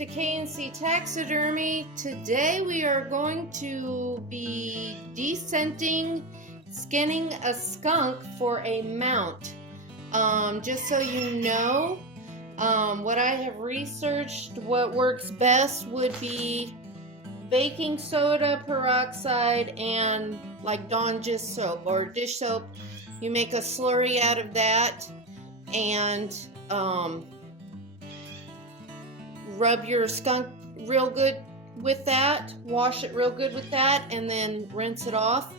to K&C Taxidermy. Today we are going to be descenting, skinning a skunk for a mount. Just so you know, what I have researched, what works best would be baking soda, peroxide, and like Dawn dish soap or dish soap. You make a slurry out of that and rub your skunk real good with that, wash it real good with that, and then rinse it off,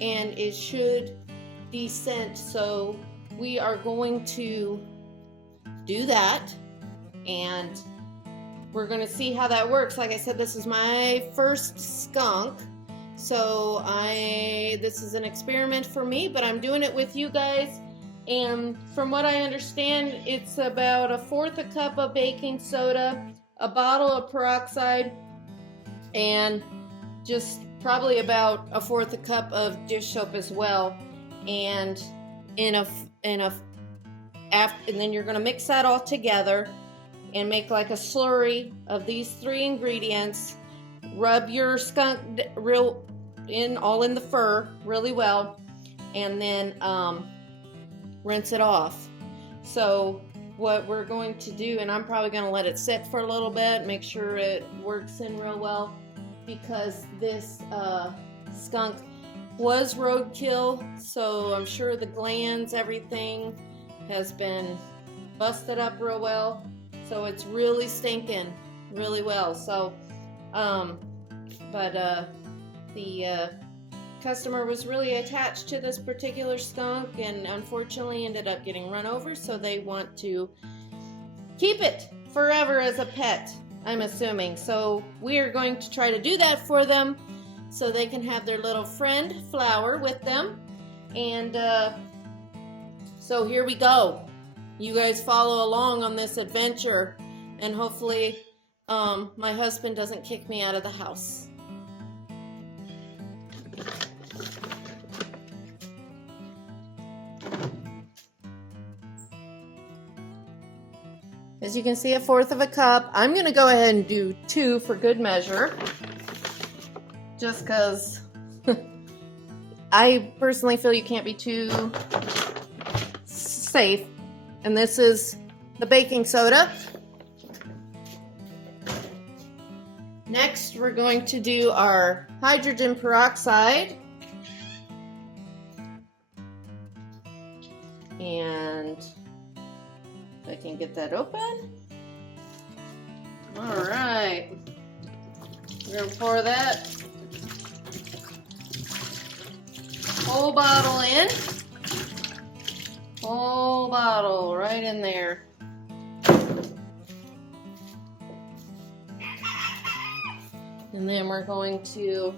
and it should descent. So we are going to do that, and we're going to see how that works. Like I said, this is my first skunk, so this is an experiment for me, but I'm doing it with you guys. And from what I understand, it's about 1/4 a cup of baking soda, a bottle of peroxide, and just probably about 1/4 a cup of dish soap as well. And and then you're going to mix that all together and make like a slurry of these 3 ingredients. Rub your skunk all in the fur really well, and then rinse it off. So what we're going to do, and I'm probably going to let it sit for a little bit, make sure it works in real well, because this skunk was roadkill, so I'm sure the glands, everything has been busted up real well, so it's really stinking really well. So the customer was really attached to this particular skunk and unfortunately ended up getting run over, so they want to keep it forever as a pet, I'm assuming. So we are going to try to do that for them so they can have their little friend Flower with them. And so here we go. You guys follow along on this adventure, and hopefully my husband doesn't kick me out of the house. As you can see, 1/4 of a cup. I'm going to go ahead and do 2 for good measure, just because I personally feel you can't be too safe. And this is the baking soda. Next, we're going to do our hydrogen peroxide. And if I can get that open. All right. We're going to pour that whole bottle in. Whole bottle right in there. And then we're going to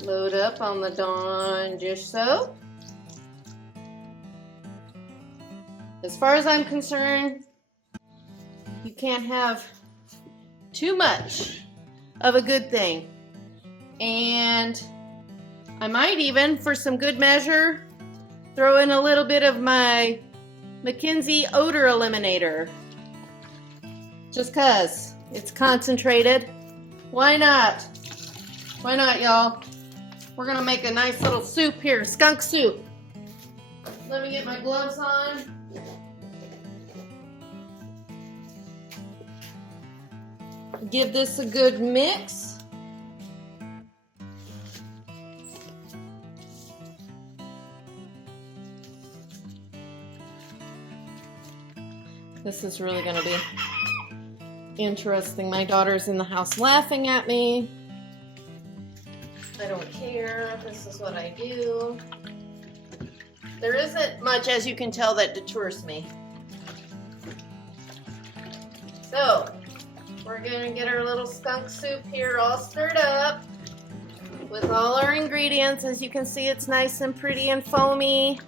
load up on the Dawn dish soap. As far as I'm concerned, you can't have too much of a good thing. And I might even, for some good measure, throw in a little bit of my McKinsey odor eliminator. Just 'cause it's concentrated. Why not? Why not, y'all? We're gonna make a nice little soup here, skunk soup. Let me get my gloves on. Give this a good mix. This is really going to be interesting. My daughter's in the house laughing at me. I don't care. This is what I do. There isn't much, as you can tell, that deters me. So, we're going to get our little skunk soup here all stirred up with all our ingredients. As you can see, it's nice and pretty and foamy.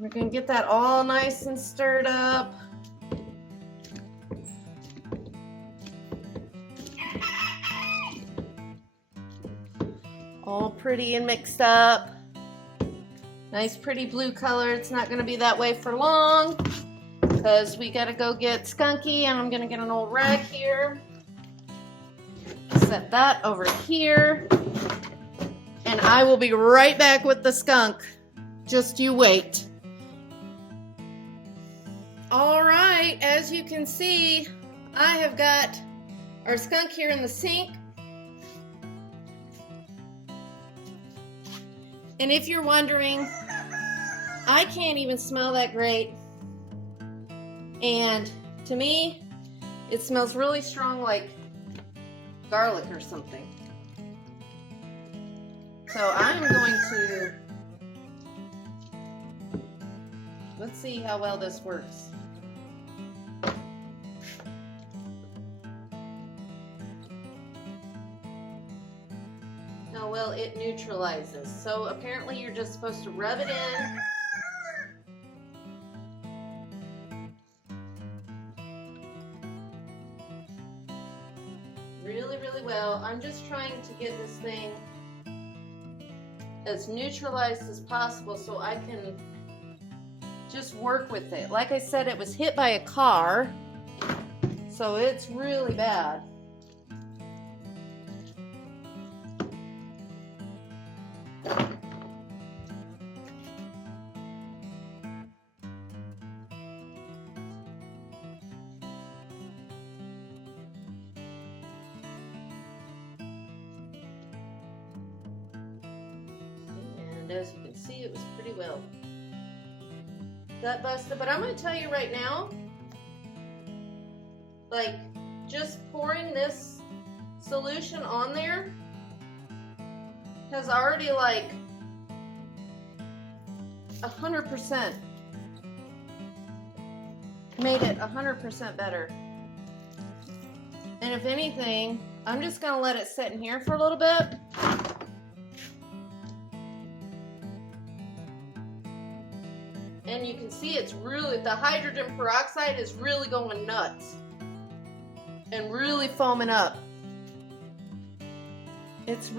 We're going to get that all nice and stirred up. All pretty and mixed up. Nice pretty blue color. It's not going to be that way for long because we got to go get Skunky, and I'm going to get an old rag here. Set that over here. And I will be right back with the skunk. Just you wait. All right, as you can see, I have got our skunk here in the sink. And if you're wondering, I can't even smell that great. And to me, it smells really strong, like garlic or something. So I'm going to, let's see how well this works. Oh, well, it neutralizes. So apparently you're just supposed to rub it in. Really well. I'm just trying to get this thing as neutralized as possible so I can just work with it. Like I said, it was hit by a car, so it's really bad. And as you can see, it was pretty well gut busted. But I'm going to tell you right now, like, just pouring this solution on there has already, like, 100% made it 100% better. And if anything, I'm just going to let it sit in here for a little bit. And you can see it's really, the hydrogen peroxide is really going nuts and really foaming up. It's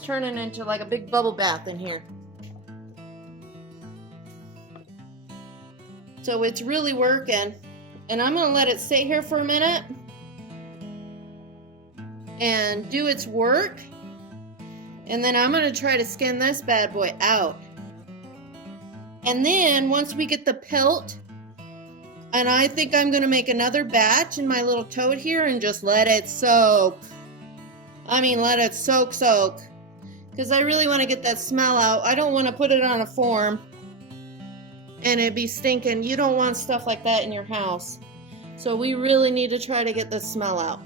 turning into like a big bubble bath in here. So it's really working. And I'm going to let it stay here for a minute and do its work. And then I'm going to try to skin this bad boy out. And then once we get the pelt, and I think I'm going to make another batch in my little tote here and just let it soak. I mean, let it soak. Because I really want to get that smell out. I don't want to put it on a form and it be stinking. You don't want stuff like that in your house. So we really need to try to get the smell out.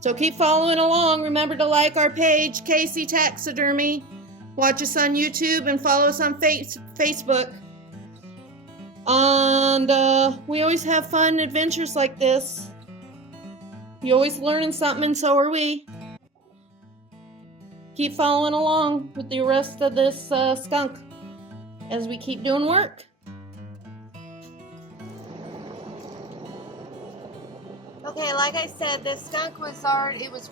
So keep following along. Remember to like our page, Casey Taxidermy. Watch us on YouTube and follow us on Facebook. And we always have fun adventures like this. You're always learning something, and so are we. Keep following along with the rest of this skunk as we keep doing work. Okay, like I said, this skunk was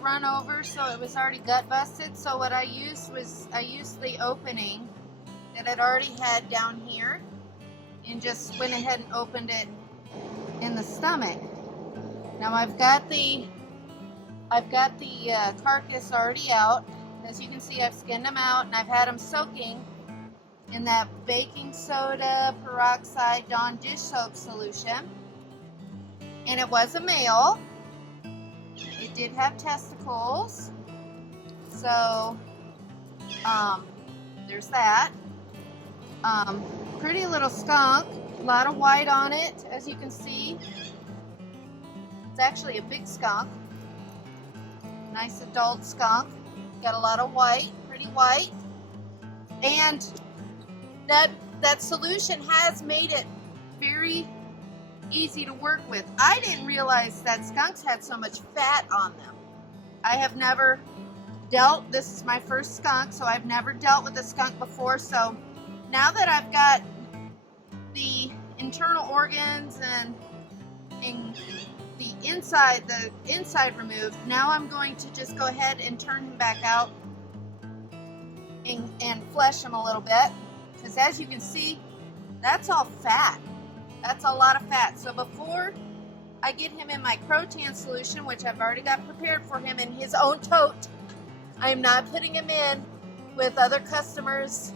run over, so it was already gut busted. So what I used the opening that I'd already had down here and just went ahead and opened it in the stomach. Now I've got the carcass already out. As you can see, I've skinned them out and I've had them soaking in that baking soda peroxide Dawn dish soap solution. And it was a male. It did have testicles. So, there's that. Pretty little skunk. A lot of white on it, as you can see. It's actually a big skunk. Nice adult skunk. Got a lot of white, pretty white. And that solution has made it very easy to work with. I didn't realize that skunks had so much fat on them. I have never this is my first skunk, so I've never dealt with a skunk before. So now that I've got the internal organs and the inside removed, now I'm going to just go ahead and turn him back out and flesh him a little bit. because as you can see, that's all fat. That's a lot of fat. So before I get him in my Crotan solution, which I've already got prepared for him in his own tote, I am not putting him in with other customers'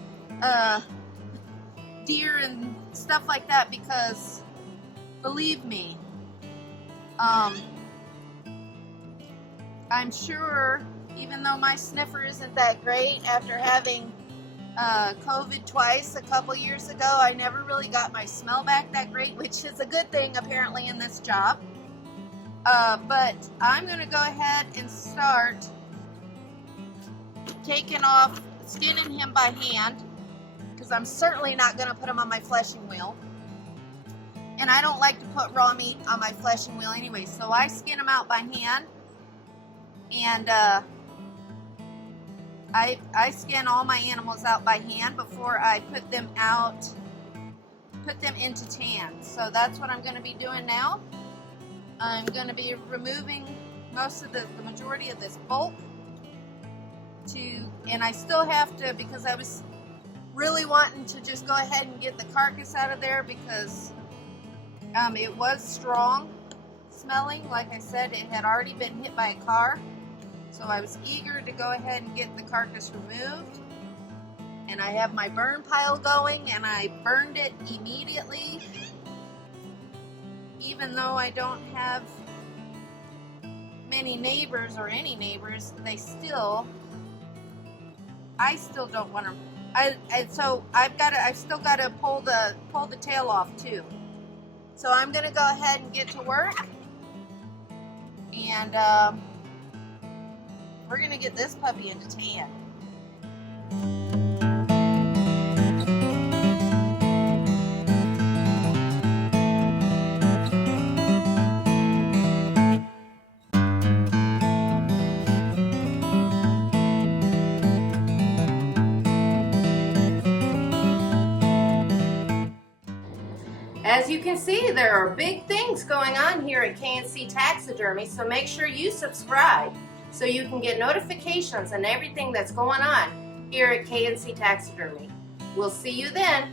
deer and stuff like that, because believe me, I'm sure, even though my sniffer isn't that great, after having COVID twice a couple years ago, I never really got my smell back that great, which is a good thing apparently in this job. But I'm going to go ahead and start taking off, skinning him by hand, because I'm certainly not going to put him on my fleshing wheel. And I don't like to put raw meat on my fleshing wheel anyway, so I skin them out by hand. And I skin all my animals out by hand before I put them into tan. So that's what I'm going to be doing now. I'm going to be removing most of the majority of this bulk, and I still have to, because I was really wanting to just go ahead and get the carcass out of there, because it was strong smelling. Like I said, it had already been hit by a car. So I was eager to go ahead and get the carcass removed. And I have my burn pile going, and I burned it immediately. Even though I don't have many neighbors or any neighbors, I still don't want to. So I've still got to pull the tail off too. So I'm going to go ahead and get to work, and we're going to get this puppy into tan. As you can see, there are big things going on here at K&C Taxidermy, so make sure you subscribe so you can get notifications on everything that's going on here at K&C Taxidermy. We'll see you then.